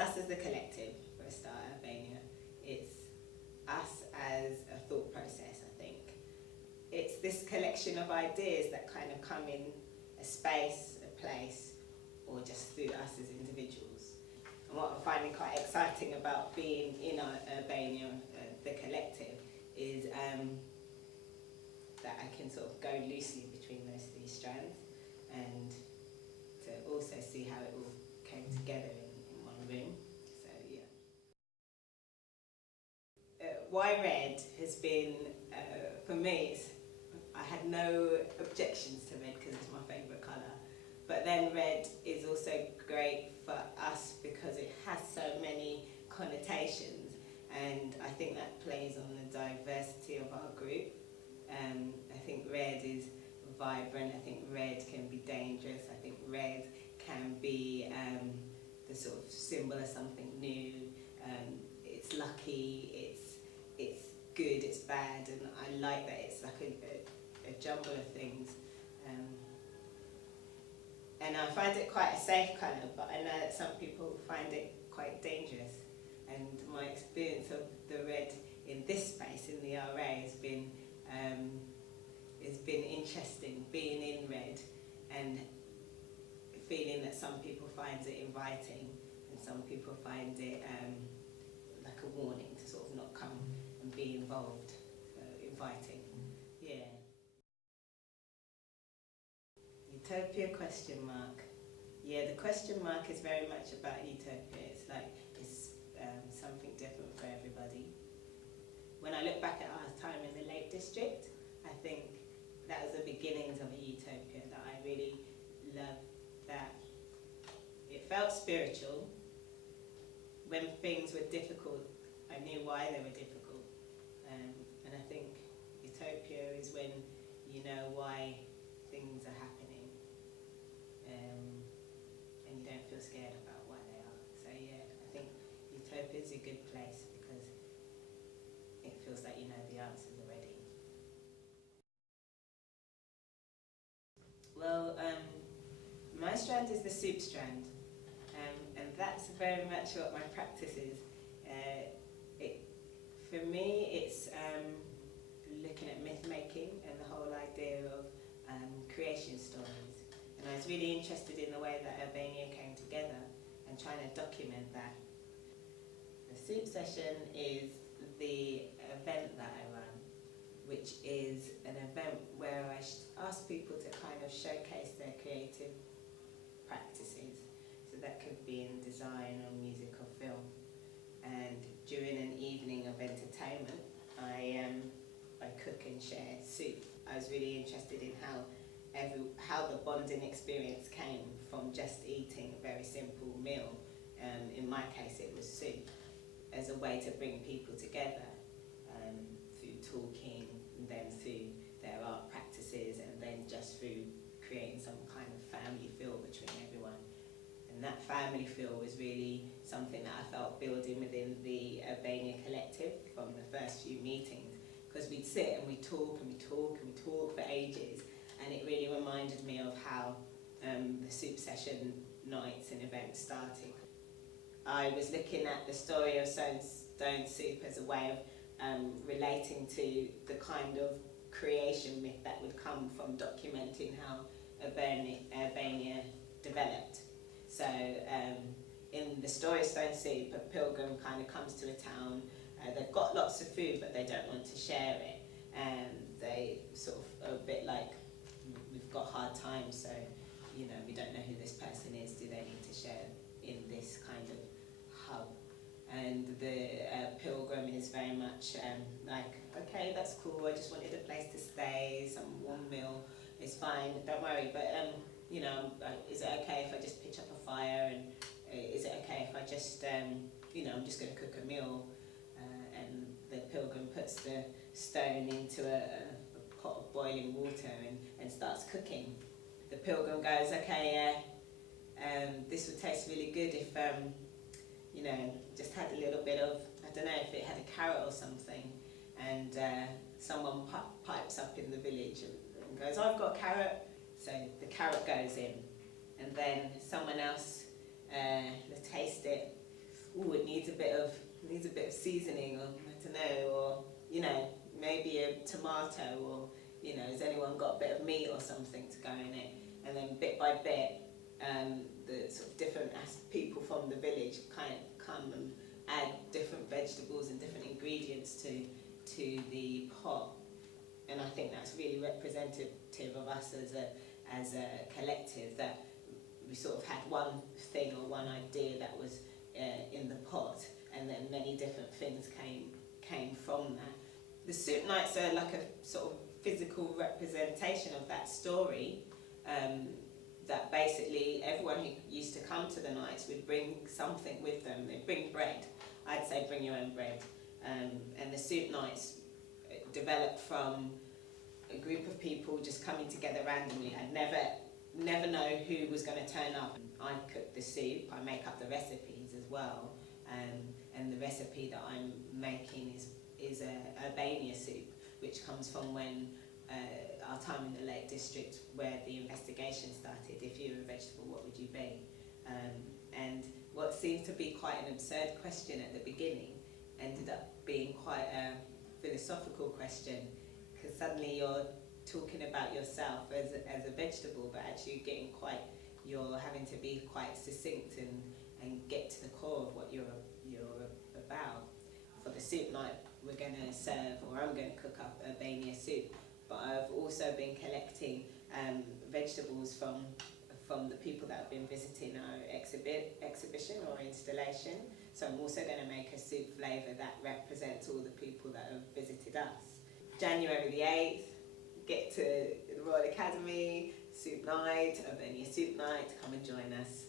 us as the collective, for a start, Urbania. It's us as a thought process, I think. It's this collection of ideas that kind of come in a space, a place, or just through us as individuals. And what I'm finding quite exciting about being in Urbania, the collective, is that I can sort of go loosely between those three strands, and to also see how it all came together in one room. So yeah. Why red has been, for me, I had no objections to red because it's my favourite colour. But then red is also great for us because it has so many connotations, and I think that plays on the diversity of our group. I think red is vibrant, I think red can be dangerous, I think red can be the sort of symbol of something new. It's lucky, it's good, it's bad, and I like that it's like a jumble of things. And I find it quite a safe colour, but I know that some people find it quite dangerous. And my experience of the red in this space, in the RA, has been interesting, being in red and feeling that some people find it inviting and some people find it like a warning to sort of not come and be involved. So inviting, yeah. Utopia question mark. Yeah, the question mark is very much about utopia. It's like it's something different for everybody. When I look back at our time in the Lake District, I think that was the beginnings of a utopia that I really loved. That it felt spiritual. When things were difficult, I knew why they were difficult. And I think utopia is when you know why things are happening, and you don't feel scared about why they are. So yeah, I think utopia is a good place because it feels like you know the answers already. Well, my strand is the soup strand, and that's very much what my practice is. For me, it's looking at myth making and the whole idea of creation stories. And I was really interested in the way that Urbania came together and trying to document that. The soup session is the event that I run, which is an event where I ask people to kind of showcase their creative practices. So that could be in design or music or film. And during an evening of entertainment, I cook and share soup. I was really interested in how the bonding experience came from just eating a very simple meal. In my case, it was soup, as a way to bring people together through talking, and then through their art practices, and then just through creating some kind of family feel between everyone. And that family feel was really something that I felt building within the Urbania Collective from the first few meetings, because we'd sit and we'd talk and we'd talk and we'd talk for ages, and it really reminded me of how the soup session nights and events started. I was looking at the story of Stone Soup as a way of relating to the kind of creation myth that would come from documenting how Urbania developed. So in the story of Stone Soup, a pilgrim kind of comes to a town. They've got lots of food, but they don't want to share it. And they sort of are a bit like, we've got hard times, so you know, we don't know who this person is. Do they need to share in this kind of hub? And the pilgrim is very much like, okay, that's cool. I just wanted a place to stay, some warm meal. It's fine, don't worry. But you know, is it okay if I just pitch up a fire? And is it okay if I just, you know, I'm just going to cook a meal? And the pilgrim puts the stone into a pot of boiling water and starts cooking. The pilgrim goes, okay, this would taste really good if, you know, just had a little bit of, I don't know, if it had a carrot or something. And someone pipes up in the village and goes, I've got a carrot. So the carrot goes in, and then someone else will taste it, oh, it needs a bit of seasoning, or I don't know, or maybe a tomato, or has anyone got a bit of meat or something to go in it? And then bit by bit, the sort of different people from the village kind of come and add different vegetables and different ingredients to the pot. And I think that's really representative of us as a collective, that we sort of had one thing or one idea that was in the pot, and then many different things came from that. The soup nights are like a sort of physical representation of that story, that basically everyone who used to come to the nights would bring something with them. They'd bring bread. I'd say bring your own bread. And the soup nights developed from a group of people just coming together randomly. I'd never know who was going to turn up. I cook the soup, I make up the recipes as well, and the recipe that I'm making is a Urbania soup, which comes from when our time in the Lake District, where the investigation started. If you were a vegetable, what would you be? And what seemed to be quite an absurd question at the beginning ended up being quite a philosophical question, because suddenly you're talking about yourself as a vegetable, but actually you're having to be quite succinct and get to the core of what you're about. For the soup night, we're going to serve, or I'm going to cook up Urbania soup, but I've also been collecting vegetables from the people that have been visiting our exhibition or installation. So I'm also going to make a soup flavour that represents all the people that have visited us. January the 8th, get to the Royal Academy, soup night, Urbania soup night, come and join us.